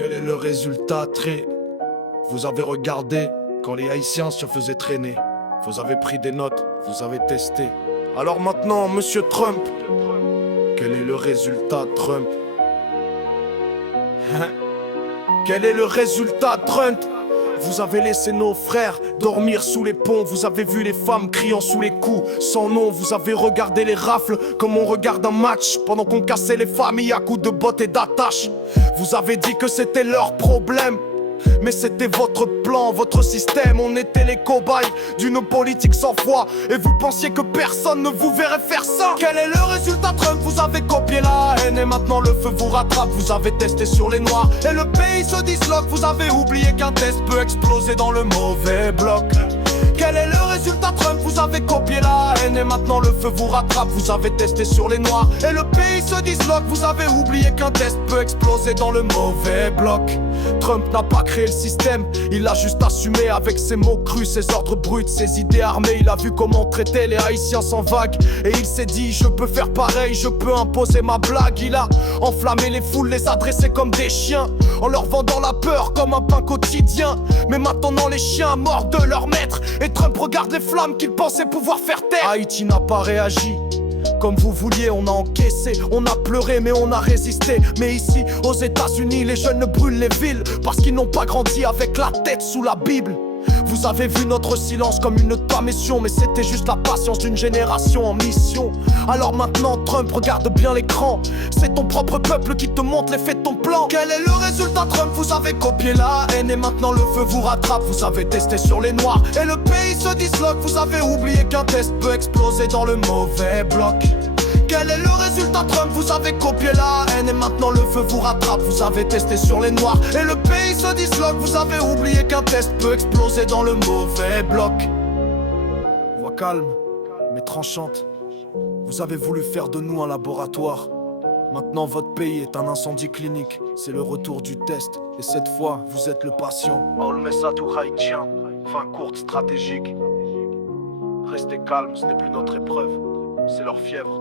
Quel est le résultat? Très. Vous avez regardé quand les Haïtiens se faisaient traîner. Vous avez pris des notes, vous avez testé. Alors maintenant, monsieur Trump, quel est le résultat, Trump? Hein? Quel est le résultat, Trump? Vous avez laissé nos frères dormir sous les ponts. Vous avez vu les femmes criant sous les coups sans nom. Vous avez regardé les rafles comme on regarde un match, pendant qu'on cassait les familles à coups de bottes et d'attaches. Vous avez dit que c'était leur problème, mais c'était votre plan, votre système. On était les cobayes d'une politique sans foi, et vous pensiez que personne ne vous verrait faire ça. Quel est le résultat, Trump? Vous avez copié la haine et maintenant le feu vous rattrape. Vous avez testé sur les noirs et le pays se disloque. Vous avez oublié qu'un test peut exploser dans le mauvais bloc. Quel est le résultat, Trump? Vous avez copié la haine et maintenant le feu vous rattrape. Vous avez testé sur les noirs et le pays se disloque. Vous avez oublié qu'un test peut exploser dans le mauvais bloc. Trump n'a pas créé le système, il l'a juste assumé avec ses mots crus, ses ordres bruts, ses idées armées. Il a vu comment traiter les Haïtiens sans vague et il s'est dit: je peux faire pareil, je peux imposer ma blague. Il a enflammé les foules, les adresser comme des chiens, en leur vendant la peur comme un pain quotidien. Mais maintenant les chiens mordent de leur maître, et Trump regarde les flammes qu'il pensait pouvoir faire taire. Haïti n'a pas réagi comme vous vouliez, on a encaissé, on a pleuré mais on a résisté. Mais ici, aux États-Unis, les jeunes ne brûlent les villes parce qu'ils n'ont pas grandi avec la tête sous la Bible. Vous avez vu notre silence comme une permission, mais c'était juste la patience d'une génération en mission. Alors maintenant, Trump, regarde bien l'écran, c'est ton propre peuple qui te montre l'effet de ton plan. Quel est le résultat, Trump? Vous avez copié la haine et maintenant le feu vous rattrape. Vous avez testé sur les noirs et le pays se disloque. Vous avez oublié qu'un test peut exploser dans le mauvais bloc. Quel est le résultat, Trump? Vous avez copié la haine et maintenant le feu vous rattrape. Vous avez testé sur les noirs et le pays se disloque. Vous avez oublié qu'un test peut exploser dans le mauvais bloc. Voix calme, mais tranchante. Vous avez voulu faire de nous un laboratoire. Maintenant votre pays est un incendie clinique. C'est le retour du test, et cette fois vous êtes le patient. Olmesatu haïtien, fin courte stratégique. Restez calme, ce n'est plus notre épreuve, c'est leur fièvre.